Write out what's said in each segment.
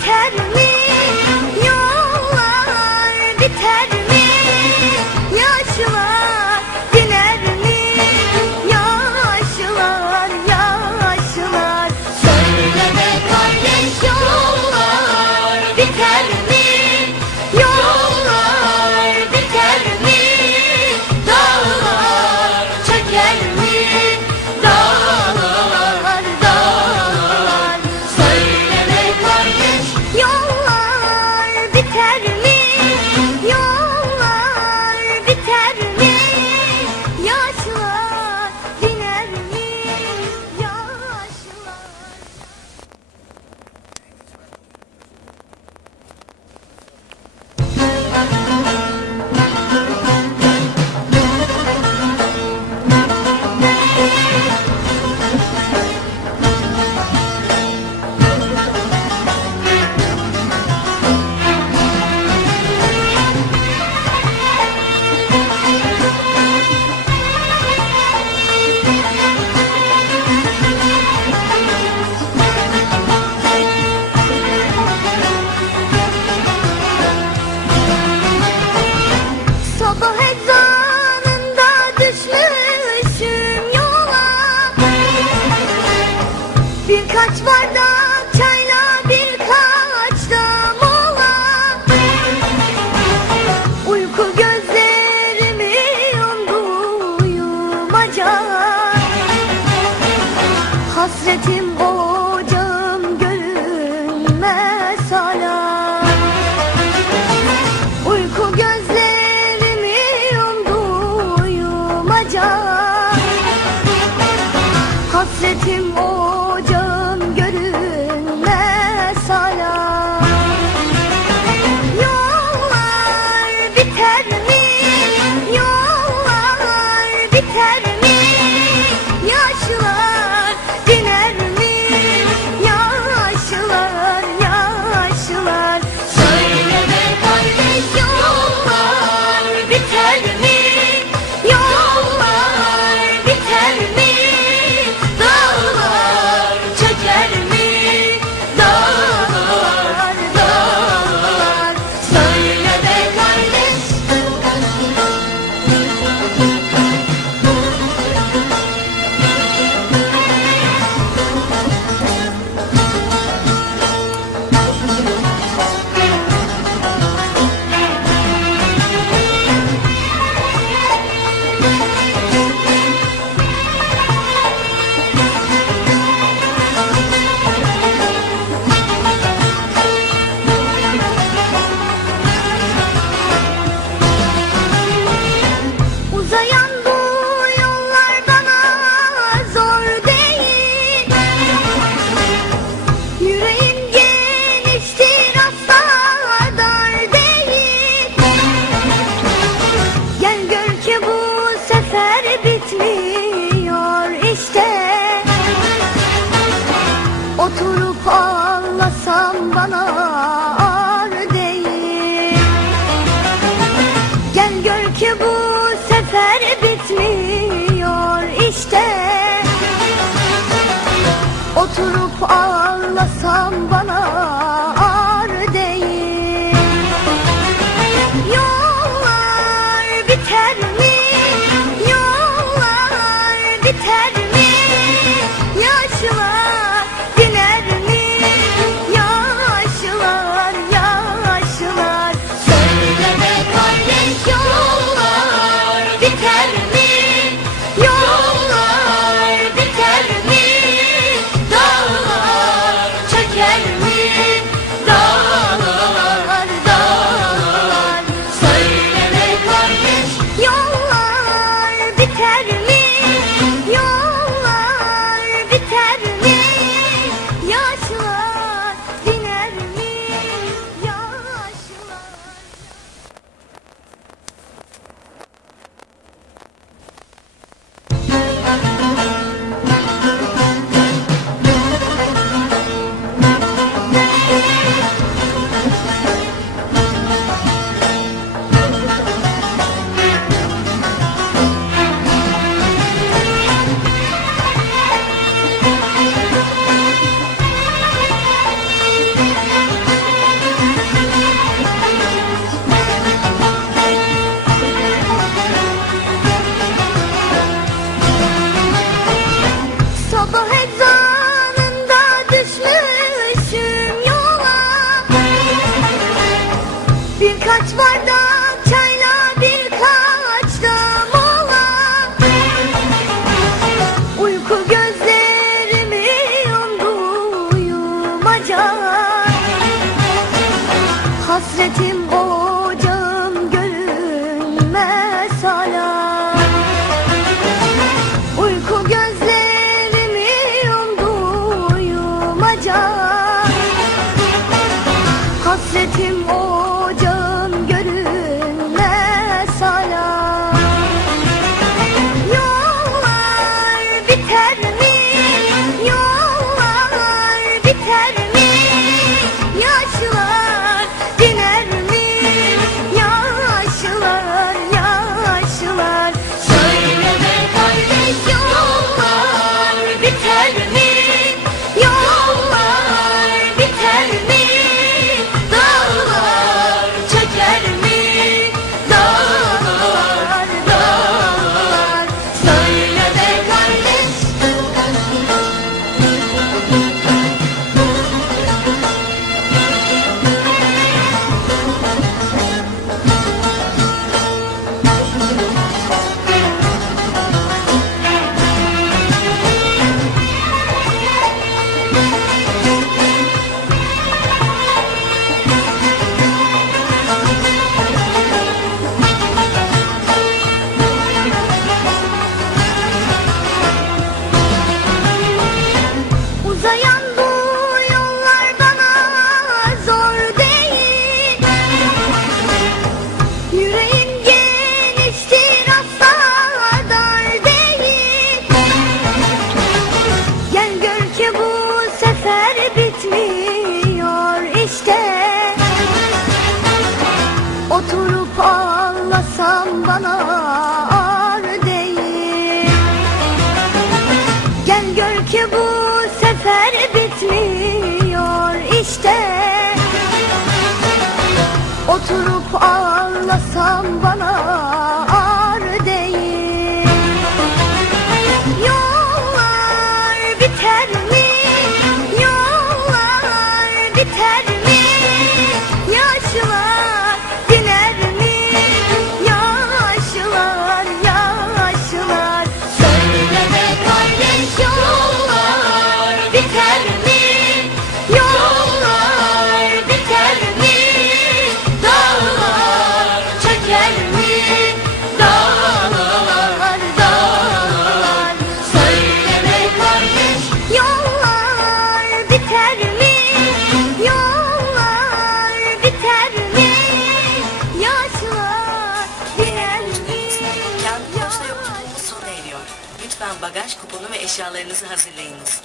pretend hasretim biter çalışmalarınızı hazırlayınız.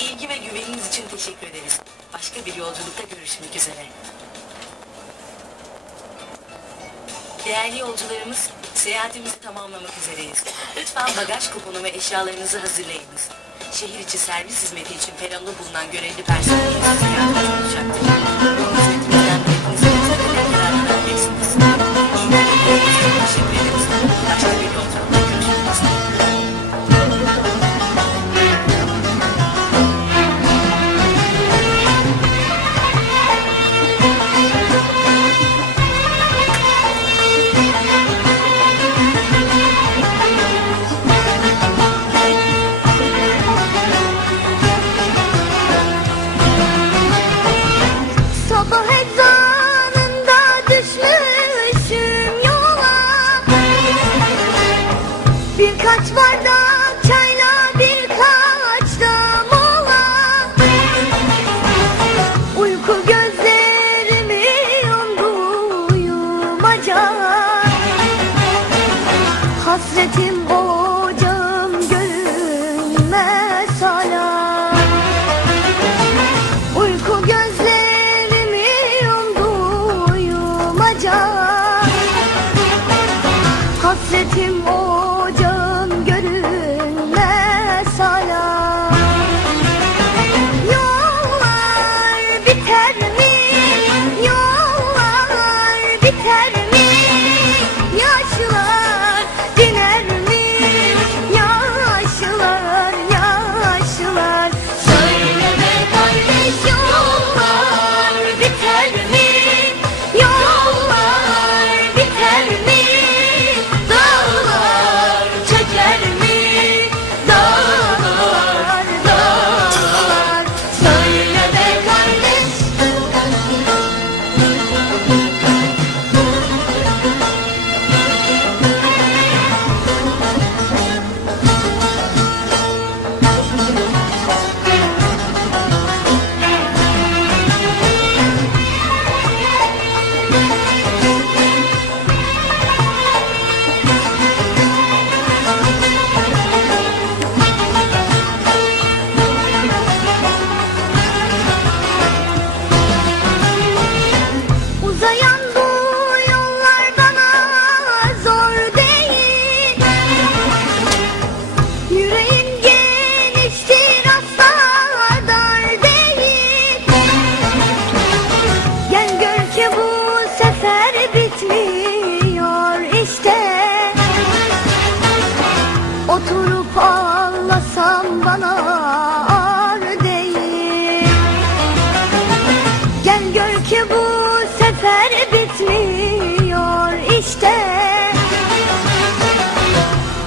İlgi ve güveniniz için teşekkür ederiz. Başka bir yolculukta görüşmek üzere. Değerli yolcularımız, seyahatimizi tamamlamak üzereyiz. Lütfen bagaj kuponu ve eşyalarınızı hazırlayınız. Şehir içi servis hizmeti için peronda bulunan görevli personelimiz ziyaret olacaktır.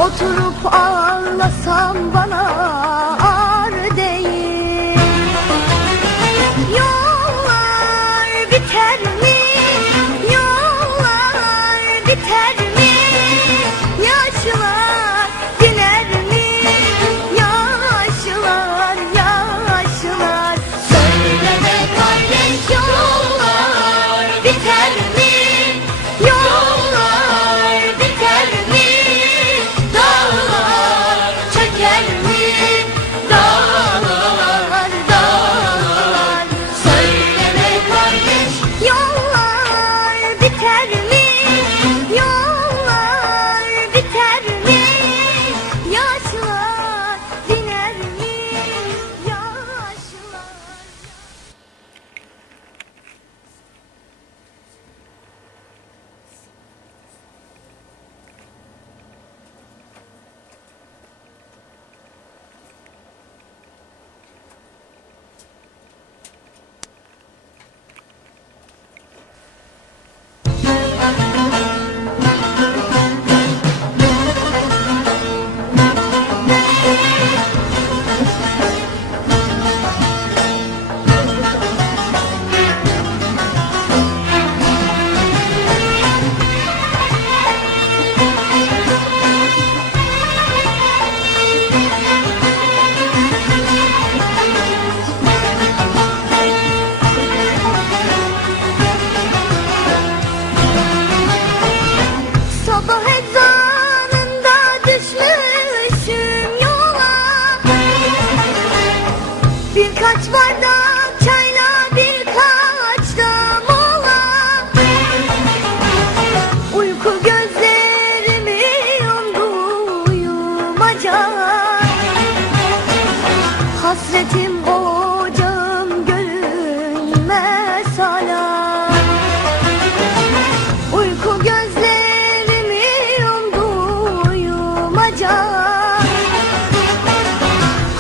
Oturup ağlasam bana.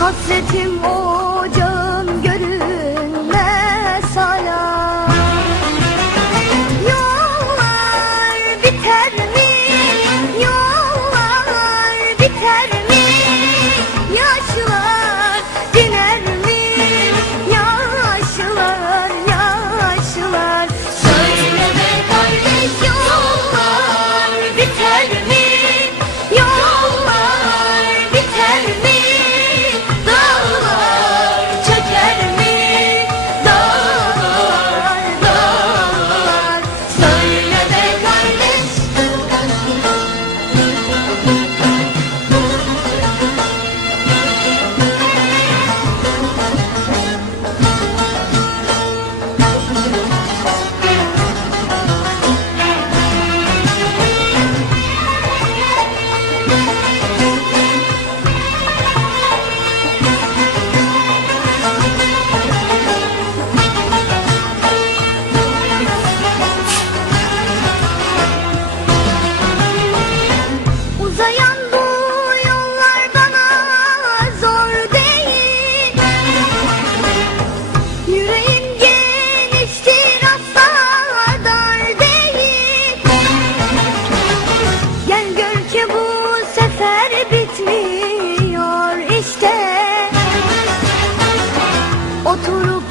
Hasretim o.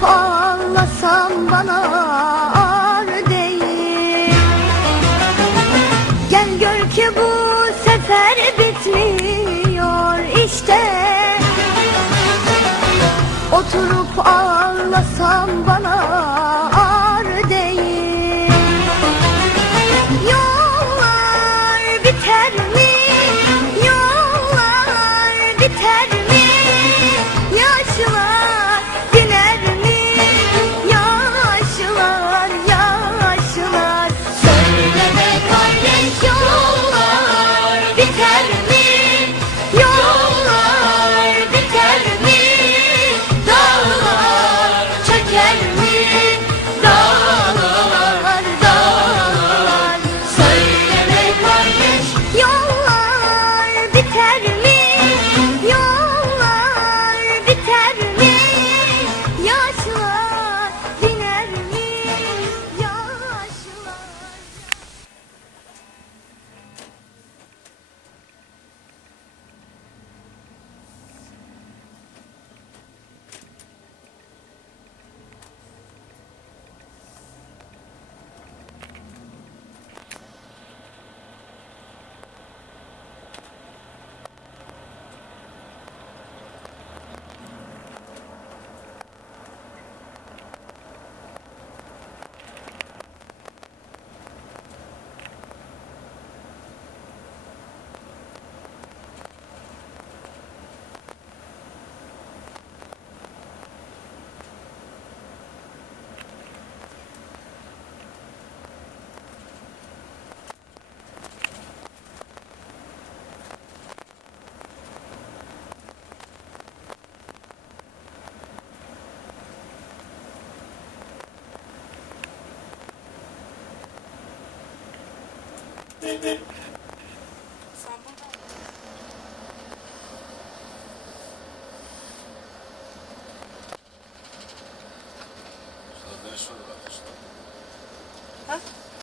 Ağlasam bana ağır değil. Gel gör ki bu sefer bitmiyor işte. Oturup ağ